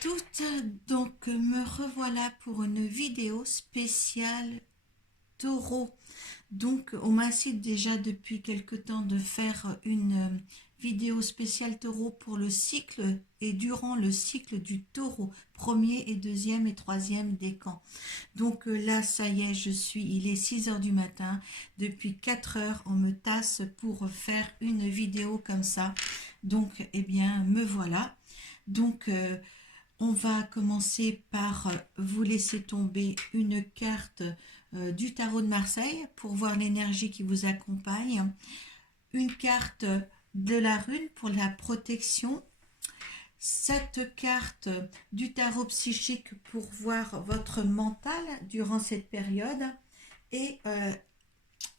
toutes, donc me revoilà pour une vidéo spéciale taureau. Donc on m'incite déjà depuis quelque temps de faire une vidéo spéciale taureau pour le cycle et durant le cycle du taureau, premier et deuxième et troisième décan. Donc là ça y est, il est 6 heures du matin, depuis 4 heures on me tasse pour faire une vidéo comme ça. Donc eh bien me voilà. Donc on va commencer par vous laisser tomber une carte du tarot de Marseille pour voir l'énergie qui vous accompagne. Une carte de la rune pour la protection. Cette carte du tarot psychique pour voir votre mental durant cette période. Et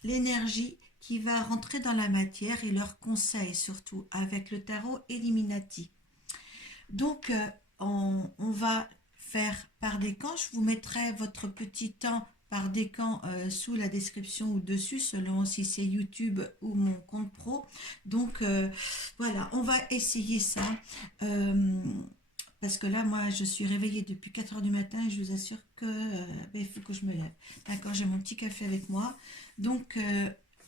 l'énergie qui va rentrer dans la matière et leurs conseils surtout avec le tarot Illuminati. Donc, on va faire par décan. Je vous mettrai votre petit temps par décan sous la description ou dessus, selon si c'est YouTube ou mon compte pro. Donc, voilà, on va essayer ça. Parce que là, moi, je suis réveillée depuis 4 heures du matin et je vous assure que il faut que je me lève. D'accord, j'ai mon petit café avec moi. Donc,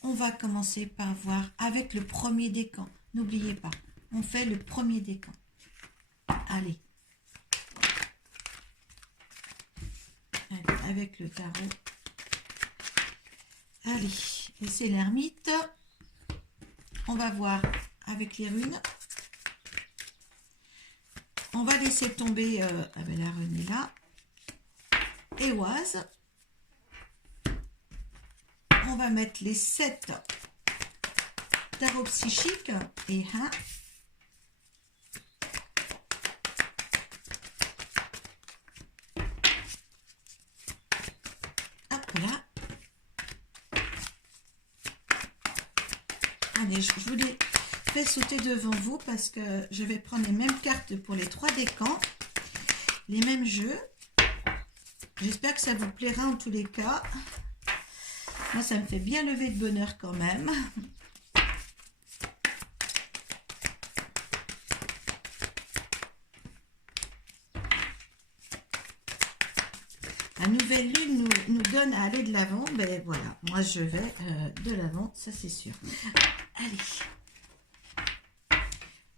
on va commencer par voir avec le premier décan. N'oubliez pas, on fait le premier décan. Allez, avec le tarot. Allez, et c'est l'ermite. On va voir avec les runes. On va laisser tomber la rune est là. Éoise. On va mettre les 7 tarots psychiques et 1. Là. Allez, je vous les fais sauter devant vous parce que je vais prendre les mêmes cartes pour les 3 décans, les mêmes jeux. J'espère que ça vous plaira en tous les cas. Moi, ça me fait bien lever de bonheur quand même. La nouvelle lune nous donne à aller de l'avant. Ben voilà, moi je vais de l'avant, ça c'est sûr. Allez.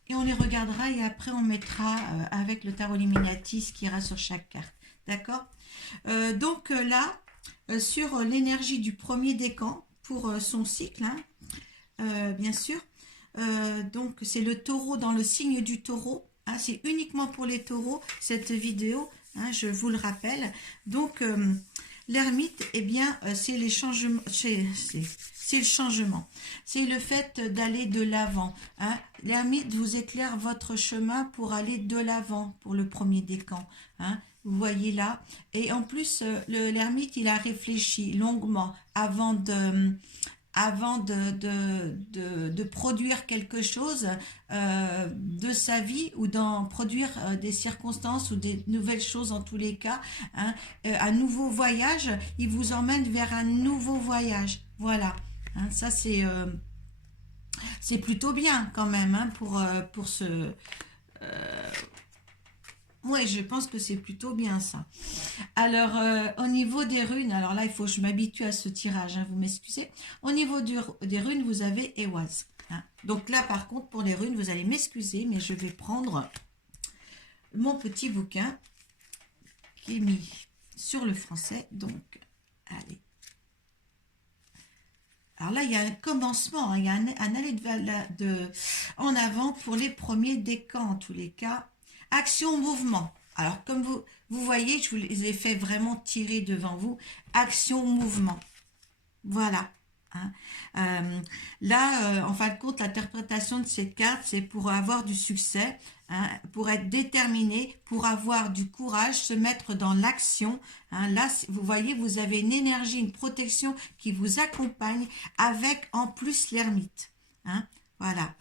Et on les regardera et après on mettra avec le tarot Illuminati ce qui ira sur chaque carte. D'accord. Donc là, sur l'énergie du premier décan pour son cycle, hein, bien sûr. Donc c'est le taureau dans le signe du taureau. Hein, c'est uniquement pour les taureaux cette vidéo. Hein, je vous le rappelle. Donc, l'ermite, eh bien, c'est les changements, c'est le changement. C'est le fait d'aller de l'avant. Hein. L'ermite vous éclaire votre chemin pour aller de l'avant pour le premier décan. Hein. Vous voyez là. Et en plus, l'ermite, il a réfléchi longuement avant de produire quelque chose de sa vie ou d'en produire des circonstances ou des nouvelles choses en tous les cas, hein, un nouveau voyage, il vous emmène vers un nouveau voyage. Voilà, hein, ça c'est plutôt bien quand même hein, pour ce... ouais, je pense que c'est plutôt bien ça. Alors, au niveau des runes, alors là, il faut que je m'habitue à ce tirage, hein, vous m'excusez. Au niveau des runes, vous avez Éoise. Hein. Donc là, par contre, pour les runes, vous allez m'excuser, mais je vais prendre mon petit bouquin qui est mis sur le français. Donc, allez. Alors là, il y a un commencement, hein, il y a un aller en avant pour les premiers décans, en tous les cas. Action, mouvement. Alors, comme vous voyez, je vous les ai fait vraiment tirer devant vous. Action, mouvement. Voilà. Hein. Là, en fin de compte, l'interprétation de cette carte, c'est pour avoir du succès, hein, pour être déterminé, pour avoir du courage, se mettre dans l'action. Hein. Là, vous voyez, vous avez une énergie, une protection qui vous accompagne avec en plus l'ermite. Hein. Voilà.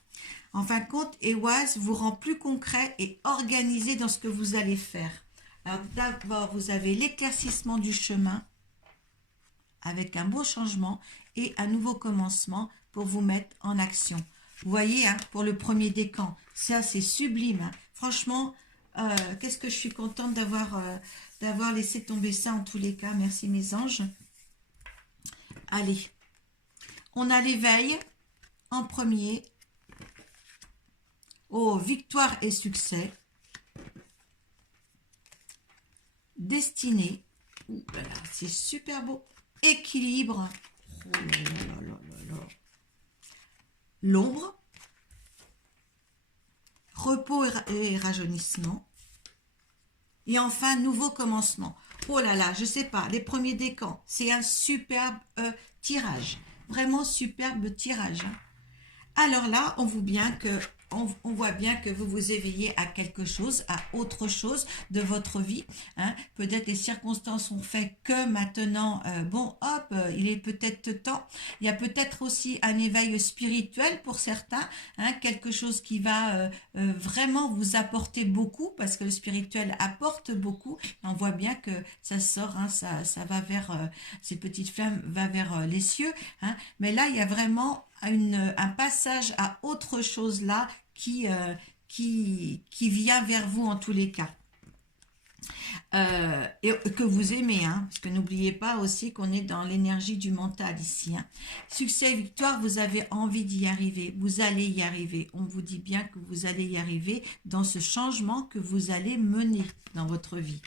En fin de compte, Éoise vous rend plus concret et organisé dans ce que vous allez faire. Alors d'abord, vous avez l'éclaircissement du chemin avec un beau changement et un nouveau commencement pour vous mettre en action. Vous voyez, hein, pour le premier décan, ça c'est sublime. Hein. Franchement, Qu'est-ce que je suis contente d'avoir laissé tomber ça en tous les cas. Merci mes anges. Allez, on a l'éveil en premier. Oh, victoire et succès. Destinée. Ouh là là, c'est super beau. Équilibre. Oh là là là là là. L'ombre. Repos et rajeunissement. Et enfin, nouveau commencement. Oh là là, je sais pas, les premiers décans. C'est un superbe tirage. Vraiment superbe tirage. Hein. Alors là, on voit bien que vous vous éveillez à quelque chose, à autre chose de votre vie. Hein. Peut-être les circonstances ont fait que maintenant, bon, hop, il est peut-être temps. Il y a peut-être aussi un éveil spirituel pour certains, hein, quelque chose qui va vraiment vous apporter beaucoup, parce que le spirituel apporte beaucoup. On voit bien que ça sort, hein, ça va vers, ces petites flammes va vers les cieux. Hein. Mais là, il y a vraiment un passage à autre chose là qui vient vers vous en tous les cas. Et que vous aimez, hein, parce que n'oubliez pas aussi qu'on est dans l'énergie du mental ici. Hein. Succès et victoire, vous avez envie d'y arriver, vous allez y arriver. On vous dit bien que vous allez y arriver dans ce changement que vous allez mener dans votre vie.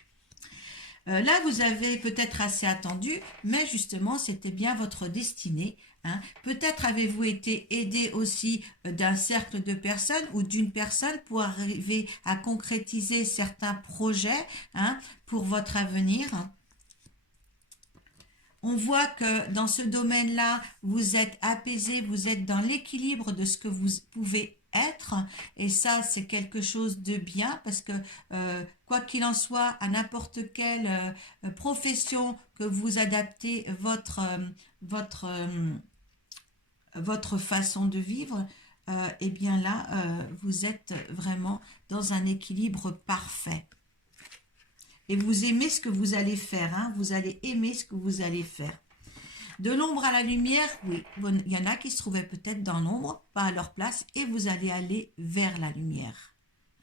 Là, vous avez peut-être assez attendu, mais justement, c'était bien votre destinée. Hein. Peut-être avez-vous été aidé aussi d'un cercle de personnes ou d'une personne pour arriver à concrétiser certains projets, hein, pour votre avenir. On voit que dans ce domaine-là, vous êtes apaisé, vous êtes dans l'équilibre de ce que vous pouvez être, et ça c'est quelque chose de bien, parce que quoi qu'il en soit, à n'importe quelle profession que vous adaptez votre façon de vivre, et bien là vous êtes vraiment dans un équilibre parfait. Et vous aimez ce que vous allez faire, hein, vous allez aimer ce que vous allez faire. De l'ombre à la lumière, oui, il y en a qui se trouvaient peut-être dans l'ombre, pas à leur place, et vous allez aller vers la lumière.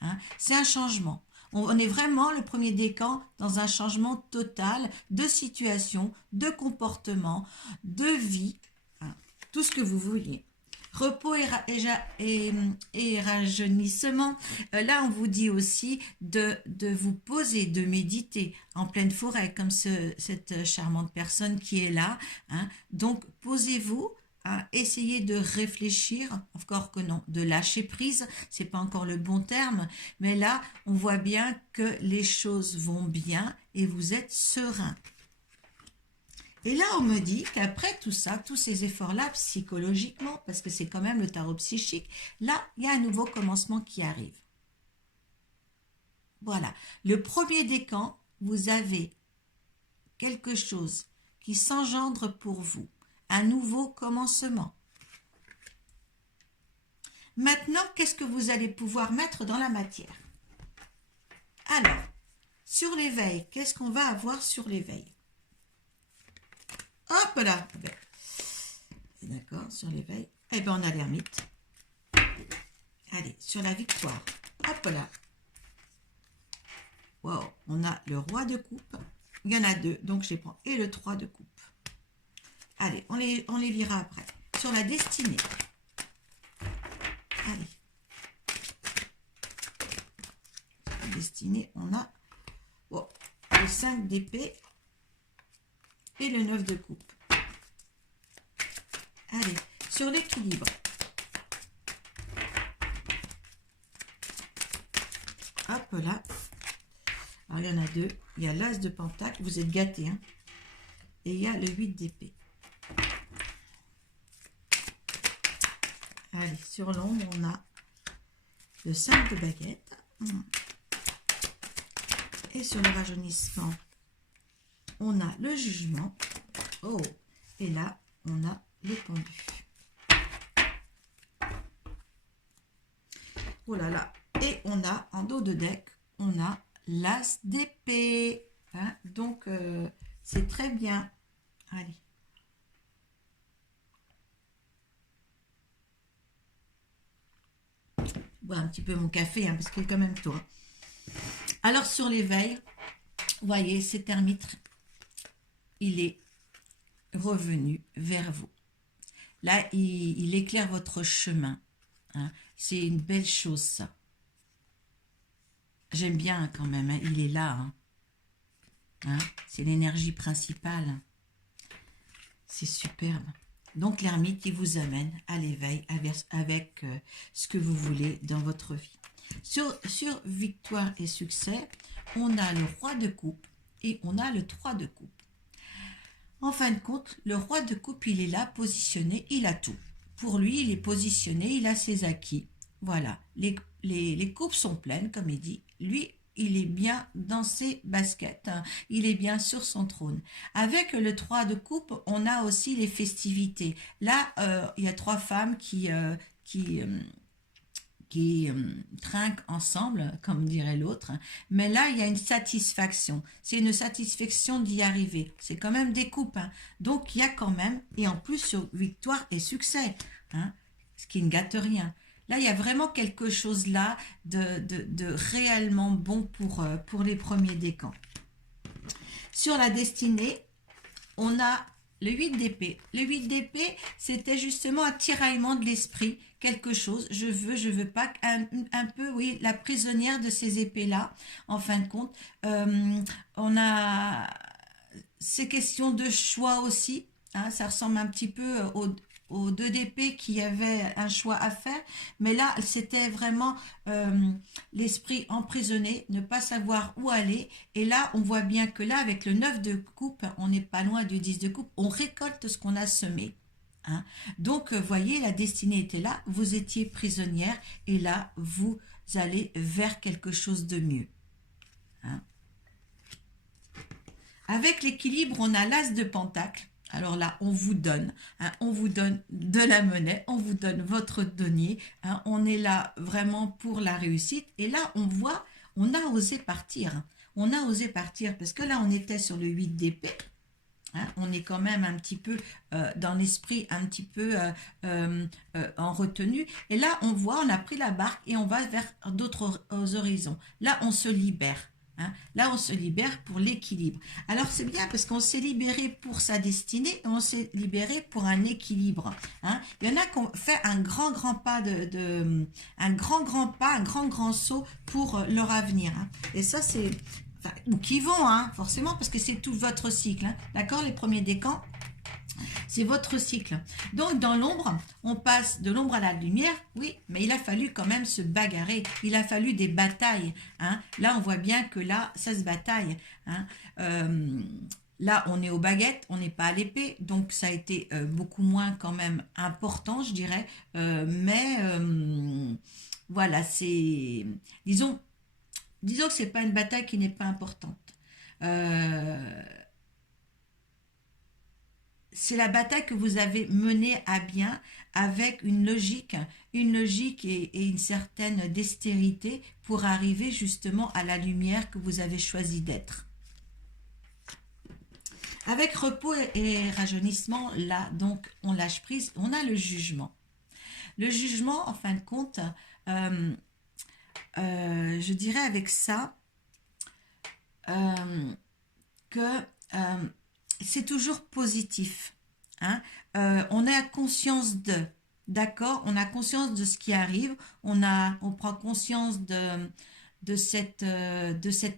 Hein. C'est un changement. On est vraiment, le premier décan, dans un changement total de situation, de comportement, de vie, hein, tout ce que vous voyez. Repos et rajeunissement. Là, on vous dit aussi de vous poser, de méditer en pleine forêt, comme cette charmante personne qui est là. Hein. Donc, posez-vous, hein, essayez de réfléchir, encore que non, de lâcher prise, c'est pas encore le bon terme, mais là, on voit bien que les choses vont bien et vous êtes serein. Et là, on me dit qu'après tout ça, tous ces efforts-là, psychologiquement, parce que c'est quand même le tarot psychique, là, il y a un nouveau commencement qui arrive. Voilà. Le premier décan, vous avez quelque chose qui s'engendre pour vous. Un nouveau commencement. Maintenant, qu'est-ce que vous allez pouvoir mettre dans la matière? Alors, sur l'éveil, qu'est-ce qu'on va avoir sur l'éveil? Hop là. D'accord, sur l'éveil. Eh bien, on a l'ermite. Allez, sur la victoire. Hop là. Wow, on a le roi de coupe. Il y en a deux, donc je les prends. Et le 3 de coupe. Allez, on les lira après. Sur la destinée. Allez. Sur la destinée, on a le 5 d'épée. Et le 9 de coupe. Allez, sur l'équilibre. Hop là. Alors, il y en a deux. Il y a l'as de pentacle. Vous êtes gâtés. Hein. Et il y a le 8 d'épée. Allez, sur l'ombre, on a le 5 de baguette. Et sur le rajeunissement, on a le jugement. Oh, et là, on a le pendu. Oh là là. Et on a, en dos de deck, on a l'as d'épée. Hein? Donc, c'est très bien. Allez. Je bois un petit peu mon café, hein, parce qu'il est quand même tôt. Hein. Alors sur l'éveil, vous voyez, cet ermite, il est revenu vers vous. Là, il éclaire votre chemin. Hein. C'est une belle chose, ça. J'aime bien quand même, hein. Il est là. Hein. Hein. C'est l'énergie principale. C'est superbe. Donc l'ermite, il vous amène à l'éveil avec ce que vous voulez dans votre vie. Sur victoire et succès, on a le roi de coupe et on a le 3 de coupe. En fin de compte, le roi de coupe, il est là, positionné, il a tout. Pour lui, il est positionné, il a ses acquis. Voilà, les coupes sont pleines, comme il dit. Lui, il est bien dans ses baskets, hein. Il est bien sur son trône. Avec le 3 de coupe, on a aussi les festivités. Là, il y a 3 femmes qui trinquent ensemble, comme dirait l'autre. Mais là, il y a une satisfaction. C'est une satisfaction d'y arriver. C'est quand même des coupes. Hein. Donc, il y a quand même, et en plus sur victoire et succès, hein, ce qui ne gâte rien. Là, il y a vraiment quelque chose là de réellement bon pour les premiers décans. Sur la destinée, on a le 8 d'épée. Le 8 d'épée, c'était justement un tiraillement de l'esprit, quelque chose, je veux pas, un peu, oui, la prisonnière de ces épées-là, en fin de compte. On a ces questions de choix aussi, hein, ça ressemble un petit peu aux 2 d'épée qui avaient un choix à faire, mais là c'était vraiment l'esprit emprisonné, ne pas savoir où aller, et là on voit bien que là avec le 9 de coupe, on n'est pas loin du 10 de coupe, on récolte ce qu'on a semé. Hein. Donc voyez, la destinée était là, vous étiez prisonnière, et là vous allez vers quelque chose de mieux. Hein. Avec l'équilibre, on a l'as de pentacle. Alors là, on vous donne de la monnaie, on vous donne votre denier, hein, on est là vraiment pour la réussite. Et là, on voit, on a osé partir. Hein. On a osé partir parce que là, on était sur le 8 d'épée. Hein, on est quand même un petit peu dans l'esprit, un petit peu en retenue. Et là, on voit, on a pris la barque et on va vers d'autres horizons. Là, on se libère. Hein. Là, on se libère pour l'équilibre. Alors, c'est bien parce qu'on s'est libéré pour sa destinée et on s'est libéré pour un équilibre. Hein. Il y en a qui ont fait un grand pas un grand saut pour leur avenir. Hein. Et ça, c'est... Enfin, ou qui vont, hein, forcément, parce que c'est tout votre cycle. Hein. D'accord, les premiers décans, c'est votre cycle. Donc, dans l'ombre, on passe de l'ombre à la lumière, oui, mais il a fallu quand même se bagarrer. Il a fallu des batailles. Hein. Là, on voit bien que là, ça se bataille. Hein. Là, on est aux baguettes, on n'est pas à l'épée, donc ça a été beaucoup moins quand même important, je dirais. Mais voilà, c'est... Disons que c'est pas une bataille qui n'est pas importante. C'est la bataille que vous avez menée à bien avec une logique et une certaine dextérité pour arriver justement à la lumière que vous avez choisi d'être. Avec repos et rajeunissement, là, donc, on lâche prise, on a le jugement. Le jugement, en fin de compte, je dirais avec ça que c'est toujours positif. Hein. On a conscience d'accord, on a conscience de ce qui arrive, on prend conscience de cette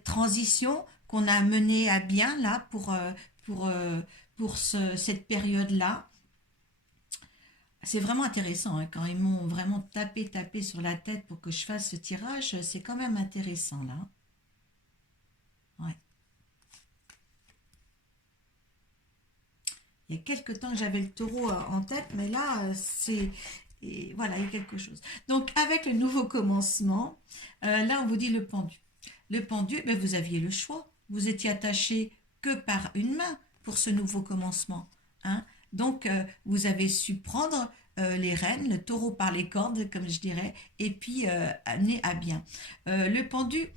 transition qu'on a menée à bien là pour cette période-là. C'est vraiment intéressant, hein, quand ils m'ont vraiment tapé sur la tête pour que je fasse ce tirage, c'est quand même intéressant là. Ouais. Il y a quelques temps que j'avais le taureau en tête, mais là, voilà, il y a quelque chose. Donc, avec le nouveau commencement, là, on vous dit le pendu. Le pendu, ben, vous aviez le choix. Vous étiez attaché que par une main pour ce nouveau commencement. Hein. Donc, vous avez su prendre les rênes, le taureau par les cordes, comme je dirais, et puis amener à bien. Le pendu,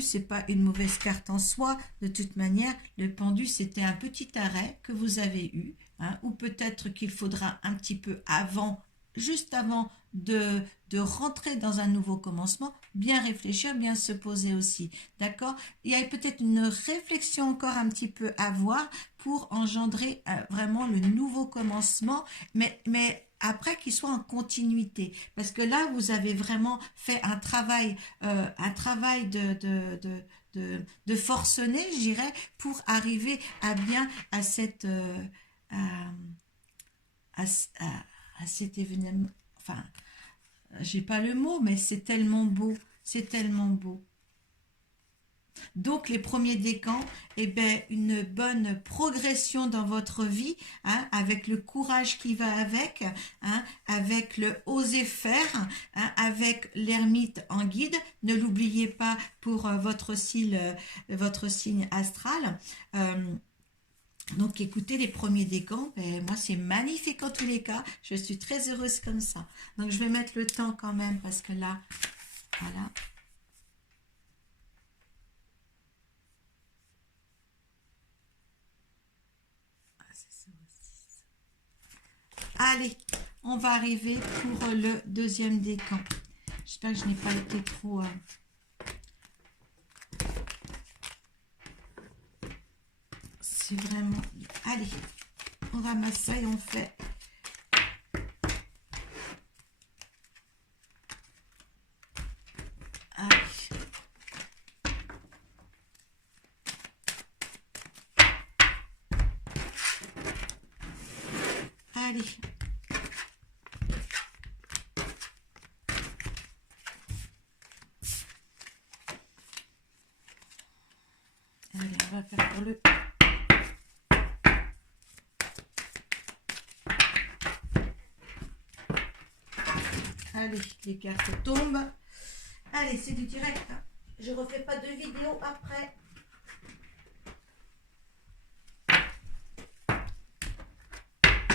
c'est pas une mauvaise carte en soi. De toute manière, le pendu, c'était un petit arrêt que vous avez eu, hein, ou peut-être qu'il faudra un petit peu avant juste avant de rentrer dans un nouveau commencement, bien réfléchir, bien se poser aussi, d'accord? Il y a peut-être une réflexion encore un petit peu à voir pour engendrer vraiment le nouveau commencement, mais après qu'il soit en continuité, parce que là vous avez vraiment fait un travail de forcené, je dirais, pour arriver à bien à cette à, à, à cet événement, enfin j'ai pas le mot, mais c'est tellement beau, c'est tellement beau. Donc les premiers décans, eh ben, une bonne progression dans votre vie, hein, avec le courage qui va avec, hein, avec le oser faire, hein, avec l'ermite en guide. Ne l'oubliez pas pour votre signe astral. Donc écoutez les premiers décans, ben, moi c'est magnifique en tous les cas, je suis très heureuse comme ça. Donc je vais mettre le temps quand même parce que là, voilà. Allez, on va arriver pour le deuxième décan. J'espère que je n'ai pas été trop... C'est vraiment... Allez, on ramasse ça et on fait... Allez. Allez. Allez, on va faire pour le... Allez, les cartes tombent. Allez, c'est du direct. Je refais pas de vidéo après.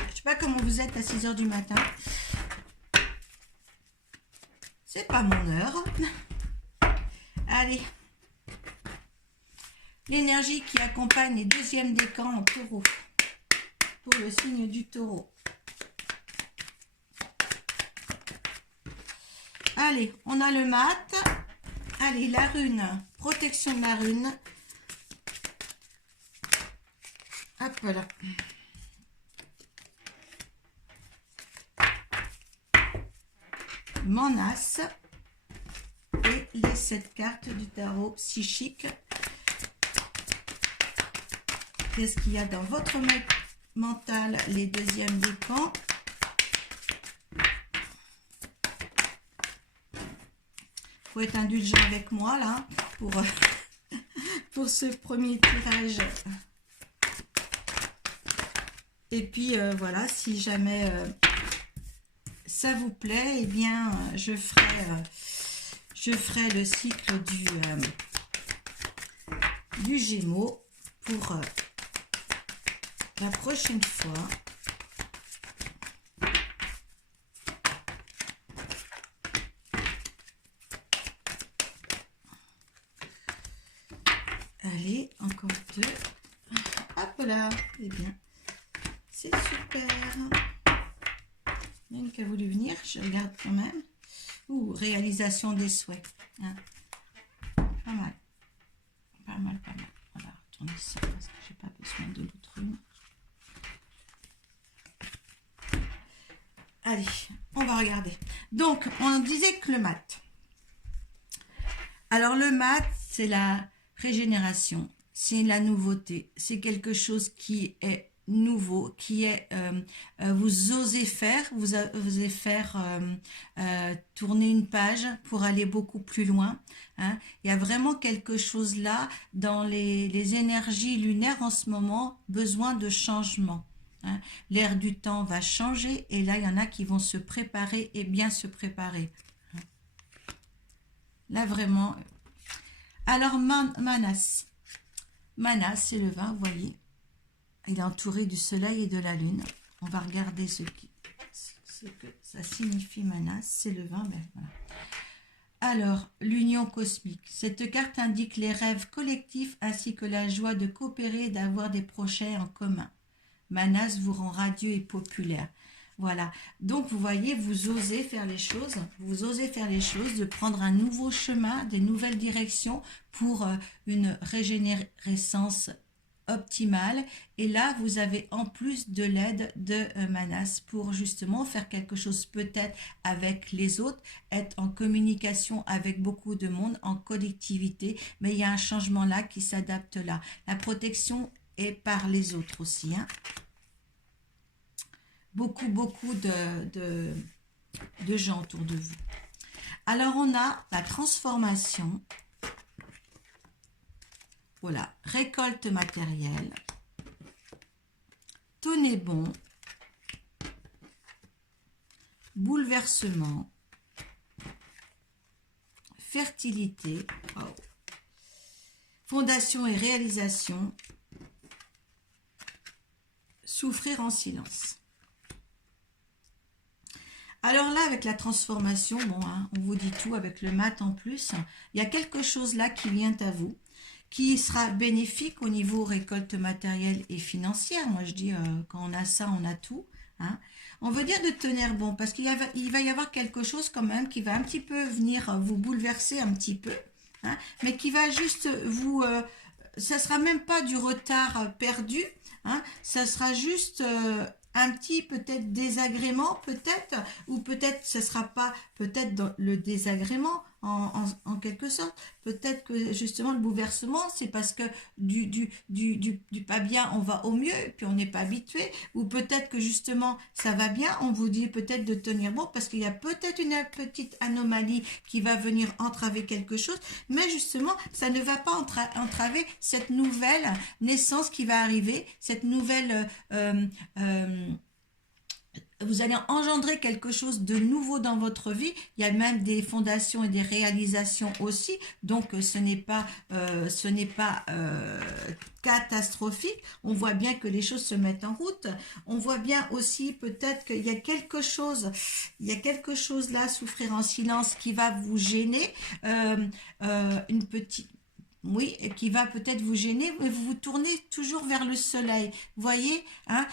Je sais pas comment vous êtes à 6 h du matin. C'est pas mon heure. Allez. L'énergie qui accompagne les deuxièmes décans en taureau. Pour le signe du taureau. Allez, on a le mat. Allez, la rune. Protection de la rune. Hop là. Menace. Et les 7 cartes du tarot psychique. Qu'est-ce qu'il y a dans votre mental, les deuxièmes décans? Faut être indulgent avec moi là pour ce premier tirage. Et puis voilà, si jamais ça vous plaît, eh bien je ferai le cycle du Gémeaux pour la prochaine fois. Allez, encore 2. Hop là, eh bien, c'est super. Il y en a une qui a voulu venir, je regarde quand même. Ouh, réalisation des souhaits. Hein. Pas mal. Pas mal, pas mal. On va retourner ça parce que j'ai pas besoin de l'autre une. Allez, on va regarder. Donc, on disait que le mat. Alors, le mat, c'est la régénération, c'est la nouveauté, c'est quelque chose qui est nouveau, qui est, vous osez faire, vous osez faire tourner une page pour aller beaucoup plus loin. Hein. Il y a vraiment quelque chose là, dans les énergies lunaires en ce moment, besoin de changement. Hein. L'air du temps va changer et là, il y en a qui vont se préparer et bien se préparer. Là, vraiment... Alors, Manas. Manas, c'est le vin, vous voyez. Il est entouré du soleil et de la lune. On va regarder ce que ça signifie Manas. C'est le vin, ben voilà. Alors, l'union cosmique. Cette carte indique les rêves collectifs ainsi que la joie de coopérer et d'avoir des projets en commun. Manas vous rend radieux et populaire. Voilà. Donc, vous voyez, vous osez faire les choses. Vous osez faire les choses, de prendre un nouveau chemin, des nouvelles directions pour une régénérescence optimale. Et là, vous avez en plus de l'aide de Manas pour justement faire quelque chose peut-être avec les autres, être en communication avec beaucoup de monde, en collectivité. Mais il y a un changement là qui s'adapte là. La protection est par les autres aussi, hein. Beaucoup de gens autour de vous. Alors, on a la transformation. Voilà, récolte matérielle. Tenez bon. Bouleversement. Fertilité. Oh. Fondation et réalisation. Souffrir en silence. Alors là, avec la transformation, bon, hein, on vous dit tout avec le mat en plus. Il y a quelque chose là qui vient à vous, qui sera bénéfique au niveau récolte matérielle et financière. Moi, je dis, quand on a ça, on a tout. Hein. On veut dire de tenir bon, parce qu'il va y avoir quelque chose quand même qui va un petit peu venir vous bouleverser un petit peu, hein, mais qui va juste vous... ça sera même pas du retard perdu, hein, ça sera juste... un petit peut-être désagrément peut-être, ou peut-être ce sera pas peut-être dans le désagrément en quelque sorte, peut-être que justement le bouleversement c'est parce que du pas bien on va au mieux puis on n'est pas habitué, ou peut-être que justement ça va bien, on vous dit peut-être de tenir bon parce qu'il y a peut-être une petite anomalie qui va venir entraver quelque chose, mais justement ça ne va pas entraver cette nouvelle naissance qui va arriver, cette nouvelle vous allez engendrer quelque chose de nouveau dans votre vie. Il y a même des fondations et des réalisations aussi. Donc, ce n'est pas catastrophique. On voit bien que les choses se mettent en route. On voit bien aussi peut-être qu'il y a quelque chose là, souffrir en silence, qui va vous gêner. Une petite... Oui, et qui va peut-être vous gêner, mais vous vous tournez toujours vers le soleil. Vous voyez, hein,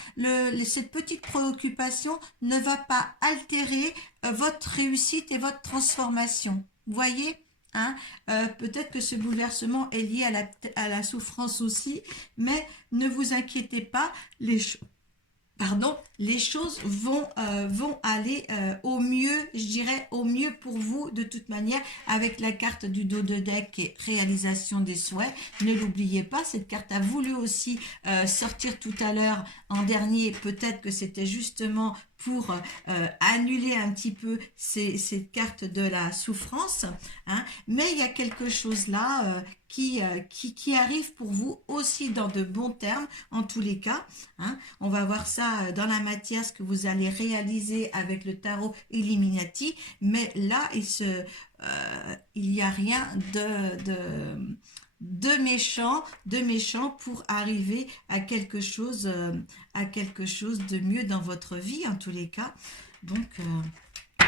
cette petite préoccupation ne va pas altérer votre réussite et votre transformation. Vous voyez, hein, peut-être que ce bouleversement est lié à la souffrance aussi, mais ne vous inquiétez pas, les choses vont aller au mieux, je dirais au mieux pour vous de toute manière, avec la carte du dos de deck et réalisation des souhaits. Ne l'oubliez pas, cette carte a voulu aussi sortir tout à l'heure en dernier, peut-être que c'était justement pour annuler un petit peu ces cartes de la souffrance, hein. Mais il y a quelque chose là qui arrive pour vous aussi dans de bons termes, en tous les cas, hein. On va voir ça dans la matière, ce que vous allez réaliser avec le tarot Illuminati, mais là, il n'y a rien de méchant pour arriver à quelque chose de mieux dans votre vie, en tous les cas. Donc,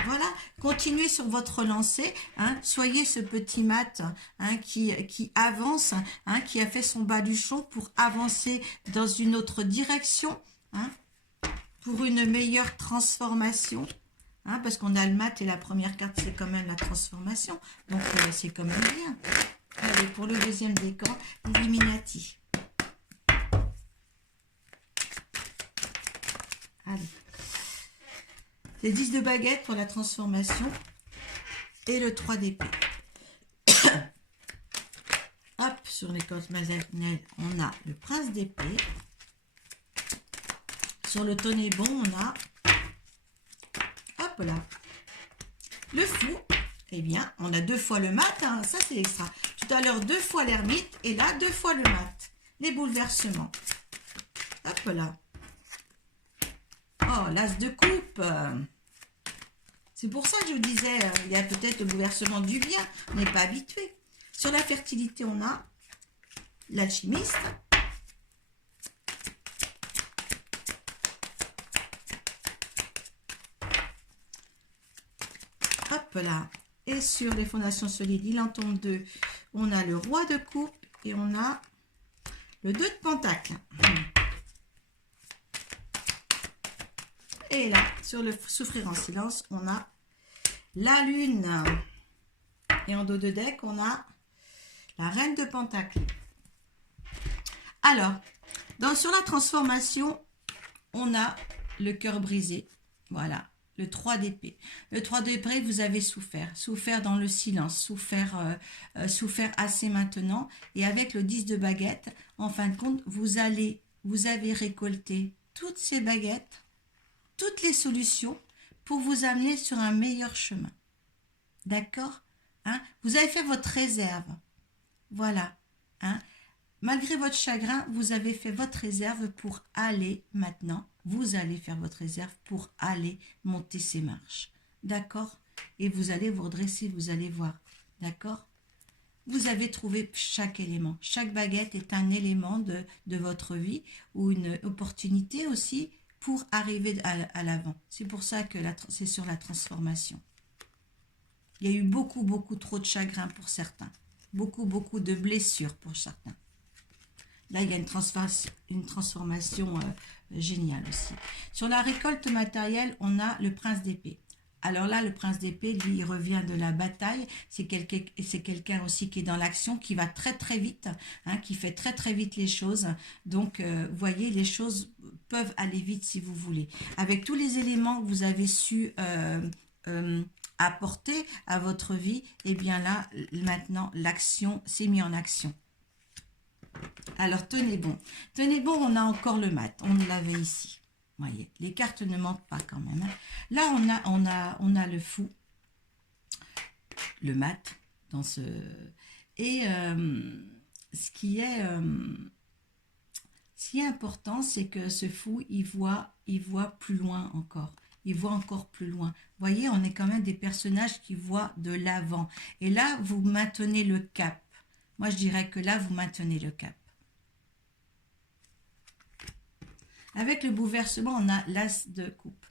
voilà, continuez sur votre lancée, hein, soyez ce petit mat, hein, qui avance, hein, qui a fait son baluchon pour avancer dans une autre direction, hein, pour une meilleure transformation, hein, parce qu'on a le mat et la première carte c'est quand même la transformation, donc c'est quand même bien. Allez, pour le deuxième décan, Illuminati. Allez. Les 10 de baguette pour la transformation et le 3 d'épée. Hop, sur les cartes maternelles, on a le prince d'épée. Sur le tonnet bon, on a, hop là, le fou. Eh bien, on a 2 fois le mat, hein, ça c'est extra. Tout à l'heure, 2 fois l'ermite et là, 2 fois le mat. Les bouleversements. Hop là. Oh, l'as de coupe. C'est pour ça que je vous disais, il y a peut-être le bouleversement du bien. On n'est pas habitué. Sur la fertilité, on a l'alchimiste. Hop là. Et sur les fondations solides, il en tombe 2. On a le roi de coupe et on a le 2 de pentacle. Et là, sur le souffrir en silence, on a la lune. Et en dos de deck, on a la reine de Pentacle. Alors, sur la transformation, on a le cœur brisé. Voilà, le 3 d'épée. Le 3 d'épée, vous avez souffert. Souffert dans le silence, souffert assez maintenant. Et avec le 10 de baguette, en fin de compte, vous avez récolté toutes ces baguettes, toutes les solutions pour vous amener sur un meilleur chemin. D'accord, hein? Vous avez fait votre réserve. Voilà. Hein? Malgré votre chagrin, vous avez fait votre réserve pour aller maintenant. Vous allez faire votre réserve pour aller monter ces marches. D'accord? Et vous allez vous redresser, vous allez voir. D'accord? Vous avez trouvé chaque élément. Chaque baguette est un élément de votre vie ou une opportunité aussi pour arriver à l'avant. C'est pour ça que c'est sur la transformation. Il y a eu beaucoup, beaucoup trop de chagrin pour certains. Beaucoup, beaucoup de blessures pour certains. Là, il y a une transformation géniale aussi. Sur la récolte matérielle, on a le prince d'épée. Alors là, le prince d'épée, lui, il revient de la bataille. C'est quelqu'un aussi qui est dans l'action, qui va très très vite, hein, qui fait très très vite les choses. Donc, vous voyez, les choses peuvent aller vite si vous voulez. Avec tous les éléments que vous avez su apporter à votre vie, et bien là, maintenant, l'action s'est mise en action. Alors, tenez bon. Tenez bon, on a encore le mat. On l'avait ici. Voyez, les cartes ne mentent pas quand même. Hein. Là, on a le fou, le mat, dans ce... Et ce qui est important, c'est que ce fou, il voit plus loin encore. Il voit encore plus loin. Vous voyez, on est quand même des personnages qui voient de l'avant. Et là, vous maintenez le cap. Moi, je dirais que là, vous maintenez le cap. Avec le bouleversement, on a l'as de coupe.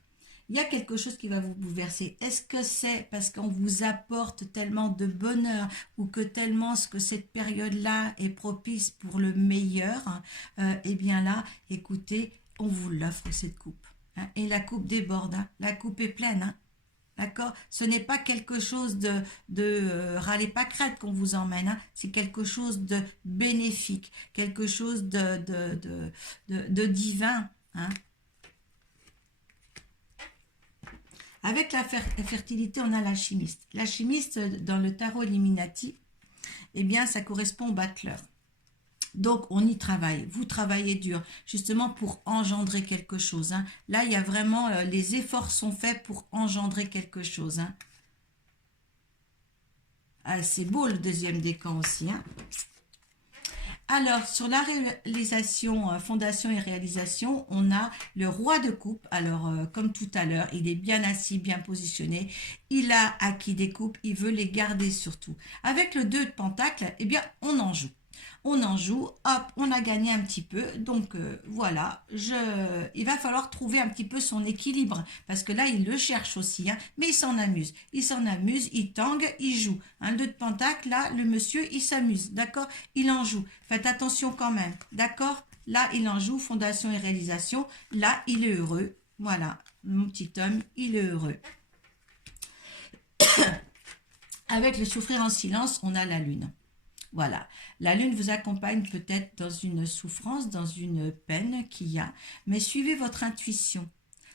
Il y a quelque chose qui va vous bouleverser. Est-ce que c'est parce qu'on vous apporte tellement de bonheur ou que tellement ce que cette période-là est propice pour le meilleur? Eh bien là, écoutez, on vous l'offre cette coupe. Hein, et la coupe déborde. Hein, la coupe est pleine. Hein. D'accord? Ce n'est pas quelque chose de râler pas crête qu'on vous emmène. Hein. C'est quelque chose de bénéfique, quelque chose de divin. Hein. Avec la fertilité, on a l'alchimiste. L'alchimiste, dans le tarot Illuminati, eh bien, ça correspond au battleur. Donc, on y travaille. Vous travaillez dur, justement pour engendrer quelque chose. Hein. Là, il y a vraiment... les efforts sont faits pour engendrer quelque chose. Hein. Ah, c'est beau, le deuxième décan aussi. Hein. Alors, sur la réalisation, fondation et réalisation, on a le roi de coupe. Alors, comme tout à l'heure, il est bien assis, bien positionné. Il a acquis des coupes, il veut les garder surtout. Avec le 2 de pentacle, eh bien, on en joue. On en joue, hop, on a gagné un petit peu. Donc, voilà, il va falloir trouver un petit peu son équilibre. Parce que là, il le cherche aussi. Hein, mais il s'en amuse. Il s'en amuse, il tangue, il joue. Un 2 de pentacle, là, le monsieur, il s'amuse. D'accord? Il en joue. Faites attention quand même. D'accord? Là, il en joue, fondation et réalisation. Là, il est heureux. Voilà, mon petit homme, il est heureux. Avec le souffrir en silence, on a la lune. Voilà, la lune vous accompagne peut-être dans une souffrance, dans une peine qu'il y a, mais suivez votre intuition,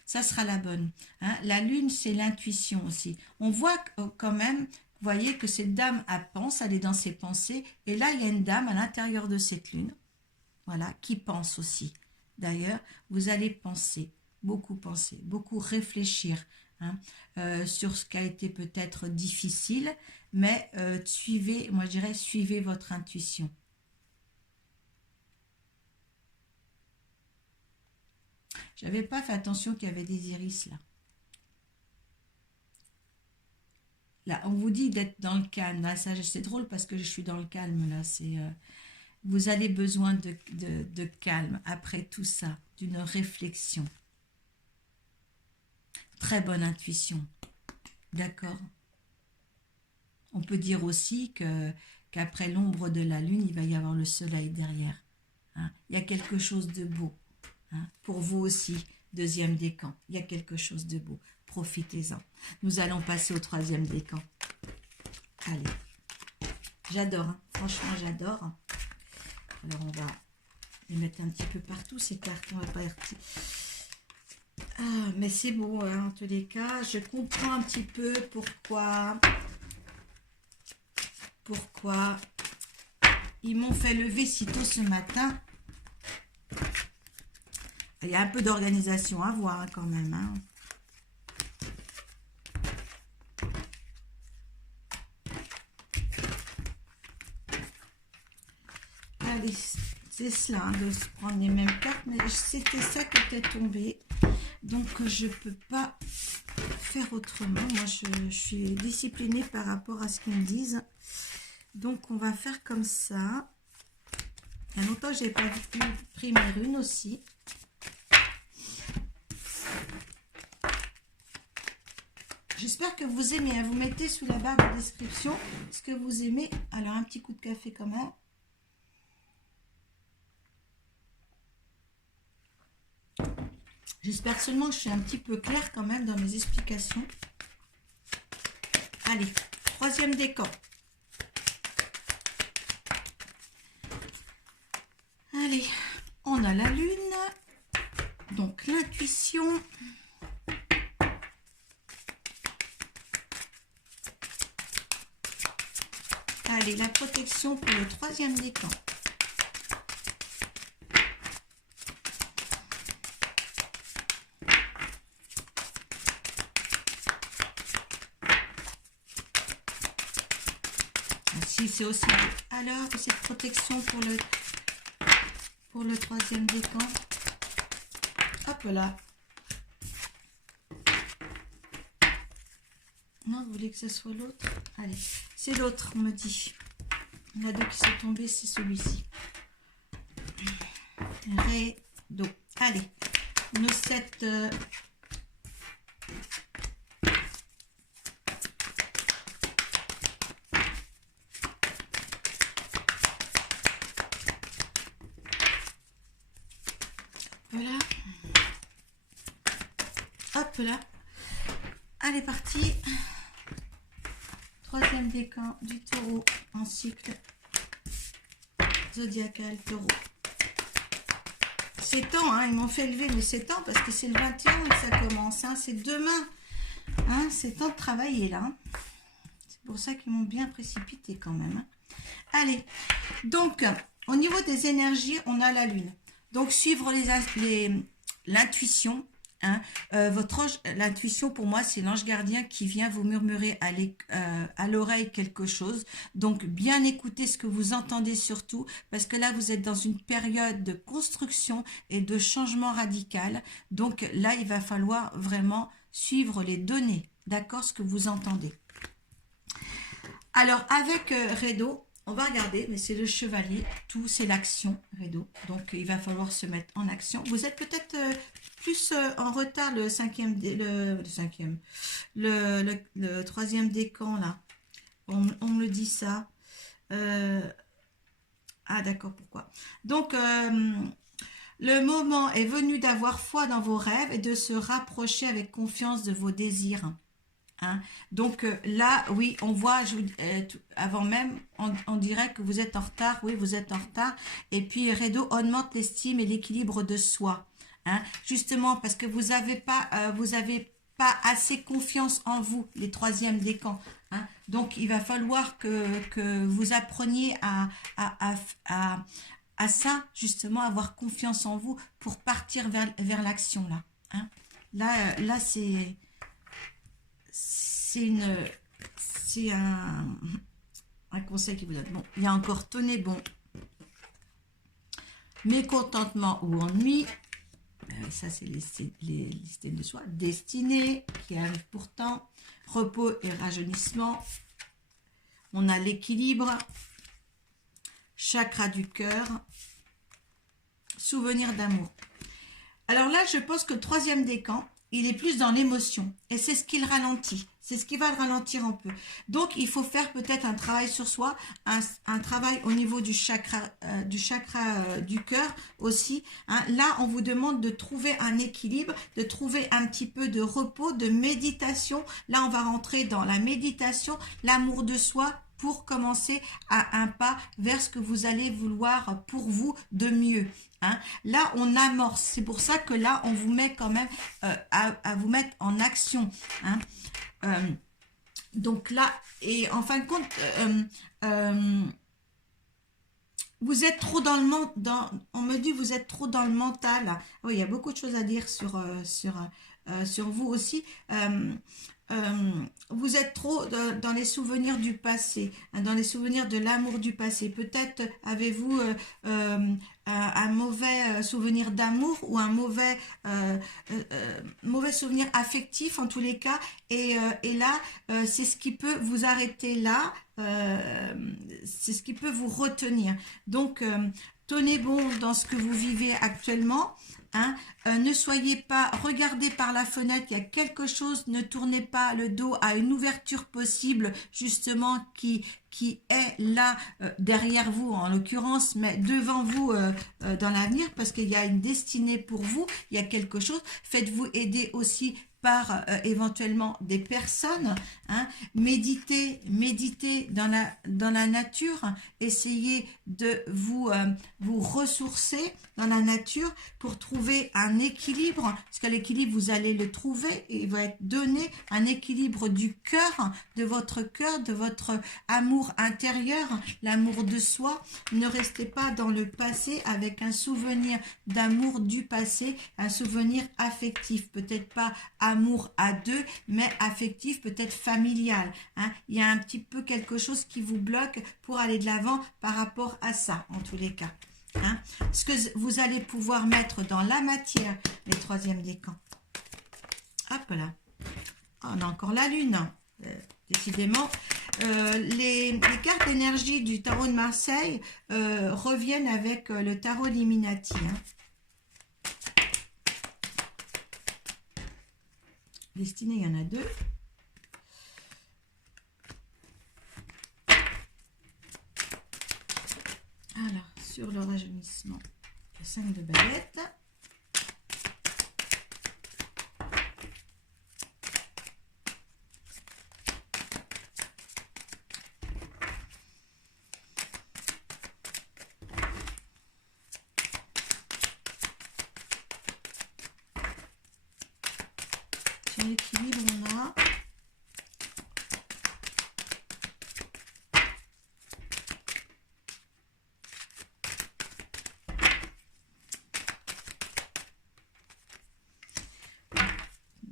ça sera la bonne. Hein. La lune, c'est l'intuition aussi. On voit quand même, vous voyez que cette dame, elle pense, elle est dans ses pensées, et là, il y a une dame à l'intérieur de cette lune, voilà, qui pense aussi. D'ailleurs, vous allez penser, beaucoup réfléchir, hein, sur ce qui a été peut-être difficile, mais suivez, moi je dirais, suivez votre intuition. J'avais pas fait attention qu'il y avait des iris là. Là, on vous dit d'être dans le calme. Là, ça, c'est drôle parce que je suis dans le calme là. Vous avez besoin de calme après tout ça, d'une réflexion. Très bonne intuition. D'accord? On peut dire aussi qu'après l'ombre de la lune, il va y avoir le soleil derrière. Hein. Il y a quelque chose de beau, hein, pour vous aussi. Deuxième décan, il y a quelque chose de beau. Profitez-en. Nous allons passer au troisième décan. Allez. J'adore, hein. Franchement, j'adore. Alors, on va les mettre un petit peu partout, ces cartes. On va pas mais c'est beau, hein, en tous les cas. Je comprends un petit peu pourquoi ils m'ont fait lever si tôt ce matin. Il y a un peu d'organisation à voir, hein, quand même, hein. Allez, c'est cela, hein, de se prendre les mêmes cartes, mais c'était ça qui était tombé. Donc, je ne peux pas faire autrement. Moi, je suis disciplinée par rapport à ce qu'ils me disent. Donc, on va faire comme ça. Il y a longtemps que je n'ai pas pris mes runes aussi. J'espère que vous aimez. Vous mettez sous la barre de description ce que vous aimez. Alors, un petit coup de café quand même. J'espère seulement que je suis un petit peu claire quand même dans mes explications. Allez, troisième décan. Allez, on a la lune. Donc, l'intuition. Allez, la protection pour le troisième décan. Si c'est aussi beau. Alors, cette protection pour le troisième décan. Hop là. Non, vous voulez que ce soit l'autre? Allez, c'est l'autre, on me dit. Il y en a deux qui sont tombés, c'est celui-ci. Rideau. Allez, nos 7... Voilà. Hop là. Allez, parti. Troisième décan du taureau en cycle zodiacal taureau. C'est temps, hein, ils m'ont fait lever, mais c'est temps parce que c'est le 21 que ça commence. Hein, c'est demain. Hein, c'est temps de travailler là. C'est pour ça qu'ils m'ont bien précipité quand même. Hein. Allez. Donc, au niveau des énergies, on a la lune. Donc, suivre l'intuition. Hein, l'intuition pour moi, c'est l'ange gardien qui vient vous murmurer à l'oreille quelque chose. Donc, bien écouter ce que vous entendez surtout, parce que là, vous êtes dans une période de construction et de changement radical. Donc, là, il va falloir vraiment suivre les données, d'accord, ce que vous entendez. Alors, avec Rideau, on va regarder, mais c'est le chevalier, tout c'est l'action, Rideau. Donc, il va falloir se mettre en action. Vous êtes peut-être plus en retard le troisième décan, là. On me dit ça. Ah, d'accord, pourquoi? Donc, le moment est venu d'avoir foi dans vos rêves et de se rapprocher avec confiance de vos désirs. Hein. Donc là, oui, on voit, avant même, on dirait que vous êtes en retard. Oui, vous êtes en retard. Et puis, Rideau augmente l'estime et l'équilibre de soi. Hein. Justement, parce que vous n'avez pas assez confiance en vous, les troisièmes décans. Hein. Donc, il va falloir que vous appreniez à ça, justement, avoir confiance en vous pour partir vers l'action, là. Hein. Là, c'est un conseil qui vous donne. Bon, il y a encore tonner bon. Mécontentement ou ennui. Ça, c'est les systèmes de soi. Destinée, qui arrive pourtant. Repos et rajeunissement. On a l'équilibre. Chakra du cœur. Souvenir d'amour. Alors là, je pense que le troisième décan, il est plus dans l'émotion. Et c'est ce qui le ralentit. C'est ce qui va le ralentir un peu. Donc, il faut faire peut-être un travail sur soi, un travail au niveau du chakra du cœur aussi. Hein. Là, on vous demande de trouver un équilibre, de trouver un petit peu de repos, de méditation. Là, on va rentrer dans la méditation, l'amour de soi, pour commencer à un pas vers ce que vous allez vouloir pour vous de mieux. Hein. Là, on amorce. C'est pour ça que là, on vous met quand même à vous mettre en action. Hein. Donc là, et en fin de compte, vous êtes trop dans le mental. On me dit vous êtes trop dans le mental. Oui, il y a beaucoup de choses à dire sur vous aussi. Vous êtes trop dans les souvenirs du passé, hein, dans les souvenirs de l'amour du passé. Peut-être avez-vous un mauvais souvenir d'amour ou un mauvais souvenir affectif en tous les cas. Et là, c'est ce qui peut vous arrêter là. C'est ce qui peut vous retenir. Donc, tenez bon dans ce que vous vivez actuellement. Hein, ne soyez pas, regardez par la fenêtre, il y a quelque chose, ne tournez pas le dos à une ouverture possible, justement, qui est là, derrière vous en l'occurrence, mais devant vous dans l'avenir, parce qu'il y a une destinée pour vous, il y a quelque chose. Faites-vous aider aussi par éventuellement des personnes. Hein. Méditez dans la nature, essayez de vous ressourcer dans la nature pour trouver un équilibre, parce que l'équilibre vous allez le trouver et il va être donné, un équilibre du cœur, de votre amour intérieur, l'amour de soi. Ne restez pas dans le passé avec un souvenir d'amour du passé, un souvenir affectif, peut-être pas amour à deux, mais affectif, peut-être familial. Hein. Il y a un petit peu quelque chose qui vous bloque pour aller de l'avant par rapport à ça, en tous les cas. Hein. Ce que vous allez pouvoir mettre dans la matière, les troisièmes décans. Hop là. Oh, on a encore la lune. Décidément, les cartes énergie du tarot de Marseille reviennent avec le tarot Illuminati. Hein. Destinée, il y en a deux. Alors, sur le rajeunissement, le 5 de baguette. Sur l'équilibre, on a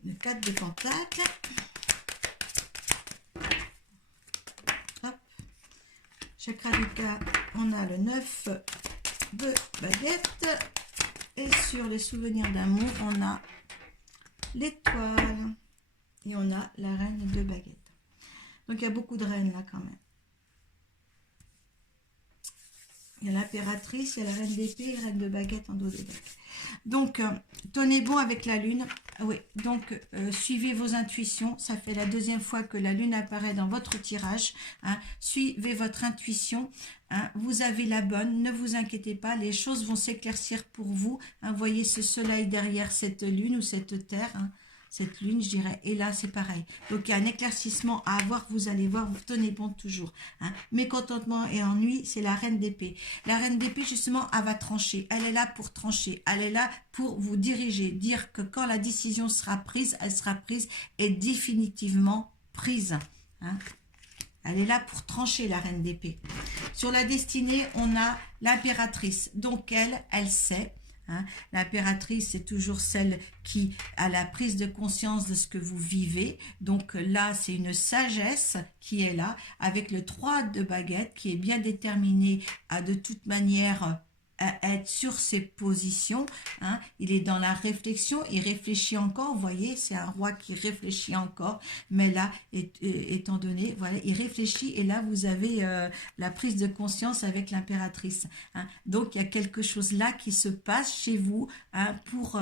le 4 de pentacle. Hop. Chakra du cœur, on a le 9 de baguette. Et sur les souvenirs d'amour, on a l'étoile. Et on a la reine de baguette. Donc, il y a beaucoup de reines là quand même. Il y a l'impératrice, il y a la reine d'épée et la reine de baguette en dos de deck. Donc, tenez bon avec la lune. Oui, donc, suivez vos intuitions. Ça fait la deuxième fois que la lune apparaît dans votre tirage. Hein. Suivez votre intuition. Hein. Vous avez la bonne. Ne vous inquiétez pas. Les choses vont s'éclaircir pour vous. Hein. Voyez ce soleil derrière cette lune ou cette terre. Hein. Cette lune, je dirais, et là, c'est pareil. Donc, il y a un éclaircissement à avoir, vous allez voir, vous tenez bon toujours. Hein. Mécontentement et ennui, c'est la reine d'épée. La reine d'épée, justement, elle va trancher. Elle est là pour trancher. Elle est là pour vous diriger. Dire que quand la décision sera prise, elle sera prise et définitivement prise. Hein. Elle est là pour trancher, la reine d'épée. Sur la destinée, on a l'impératrice. Donc, elle sait. Hein. L'impératrice, c'est toujours celle qui a la prise de conscience de ce que vous vivez. Donc là, c'est une sagesse qui est là, avec le 3 de baguette, qui est bien déterminée à de toute manière être sur ses positions, hein. Il est dans la réflexion, il réfléchit encore, vous voyez, c'est un roi qui réfléchit encore, mais là, étant donné, voilà, il réfléchit et là, vous avez la prise de conscience avec l'impératrice, hein. Donc, il y a quelque chose là qui se passe chez vous, hein, pour,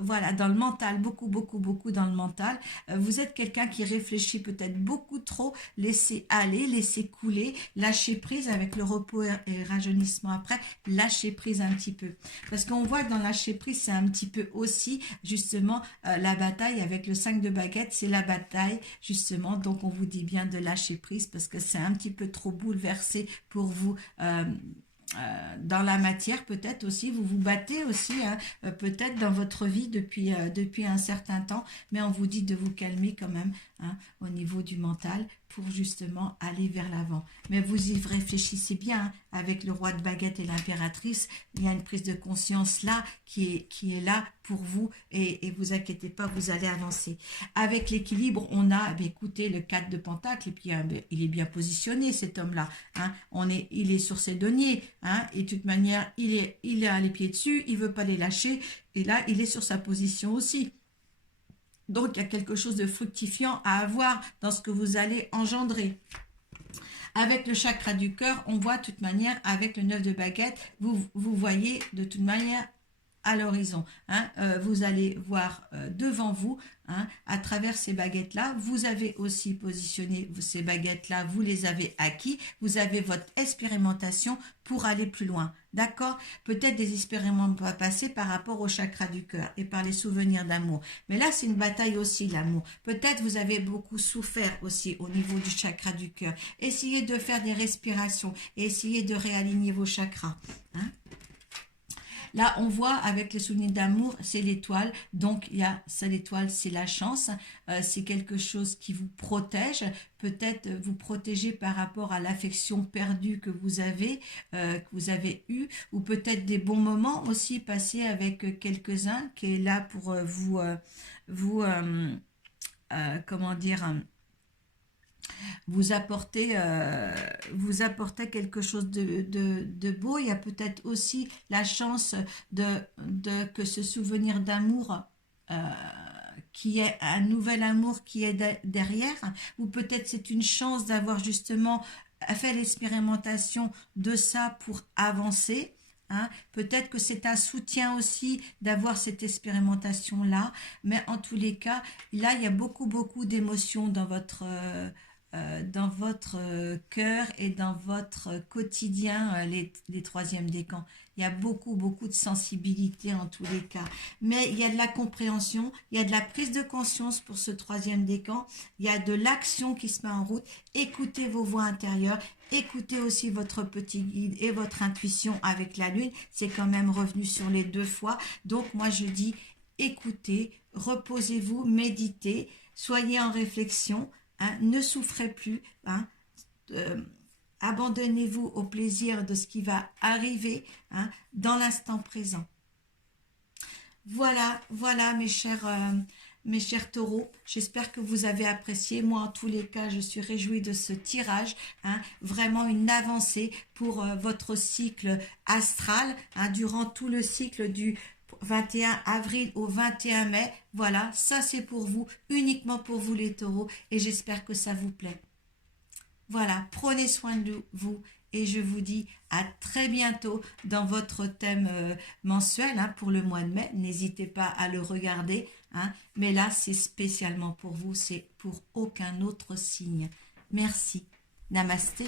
voilà, dans le mental, beaucoup, beaucoup, beaucoup dans le mental. Vous êtes quelqu'un qui réfléchit peut-être beaucoup trop, laissez aller, laissez couler, lâchez prise avec le repos et rajeunissement après, lâchez prise un petit peu. Parce qu'on voit que dans lâcher prise, c'est un petit peu aussi, justement, la bataille avec le 5 de baguette, c'est la bataille, justement. Donc, on vous dit bien de lâcher prise parce que c'est un petit peu trop bouleversé pour vous. Dans la matière, peut-être aussi, vous vous battez aussi, hein, peut-être dans votre vie depuis un certain temps, mais on vous dit de vous calmer quand même, hein, au niveau du mental pour justement aller vers l'avant. Mais vous y réfléchissez bien, hein, avec le roi de baguette et l'impératrice, il y a une prise de conscience là qui est là pour vous et vous inquiétez pas, vous allez avancer. Avec l'équilibre, on a, écoutez, le 4 de pentacle et puis il est bien positionné cet homme-là, hein, il est sur ses deniers, hein, et de toute manière, il a les pieds dessus, il veut pas les lâcher et là, il est sur sa position aussi. Donc, il y a quelque chose de fructifiant à avoir dans ce que vous allez engendrer. Avec le chakra du cœur, on voit de toute manière, avec le 9 de baguette, vous voyez de toute manière à l'horizon, hein, vous allez voir devant vous, hein, à travers ces baguettes-là, vous avez aussi positionné ces baguettes-là, vous les avez acquis, vous avez votre expérimentation pour aller plus loin, d'accord? Peut-être des expérimentations passées par rapport au chakra du cœur et par les souvenirs d'amour, mais là c'est une bataille aussi, l'amour. Peut-être vous avez beaucoup souffert aussi au niveau du chakra du cœur. Essayez de faire des respirations et essayez de réaligner vos chakras, hein. Là, on voit avec les souvenirs d'amour, c'est l'étoile. Donc, ça, l'étoile, c'est la chance. C'est quelque chose qui vous protège. Peut-être vous protéger par rapport à l'affection perdue que vous avez eue. Ou peut-être des bons moments aussi passés avec quelques-uns qui est là pour comment dire, vous apportez quelque chose de beau. Il y a peut-être aussi la chance que ce souvenir d'amour, qui est un nouvel amour qui est derrière, ou peut-être c'est une chance d'avoir justement fait l'expérimentation de ça pour avancer. Hein, peut-être que c'est un soutien aussi d'avoir cette expérimentation-là, mais en tous les cas, là, il y a beaucoup, beaucoup d'émotions dans votre cœur et dans votre quotidien, les troisièmes décans. Il y a beaucoup, beaucoup de sensibilité en tous les cas. Mais il y a de la compréhension, il y a de la prise de conscience pour ce troisième décan, il y a de l'action qui se met en route. Écoutez vos voix intérieures, écoutez aussi votre petit guide et votre intuition avec la lune. C'est quand même revenu sur les 2 fois. Donc moi je dis, écoutez, reposez-vous, méditez, soyez en réflexion, hein, ne souffrez plus, hein, abandonnez-vous au plaisir de ce qui va arriver, hein, dans l'instant présent. Voilà, voilà mes chers taureaux, j'espère que vous avez apprécié. Moi, en tous les cas, je suis réjouie de ce tirage, hein, vraiment une avancée pour votre cycle astral, hein, durant tout le cycle du 21 avril au 21 mai. Voilà, ça c'est pour vous, uniquement pour vous les taureaux, et j'espère que ça vous plaît. Voilà, prenez soin de vous et je vous dis à très bientôt dans votre thème mensuel, hein, pour le mois de mai. N'hésitez pas à le regarder, hein, mais là c'est spécialement pour vous, c'est pour aucun autre signe. Merci. Namasté.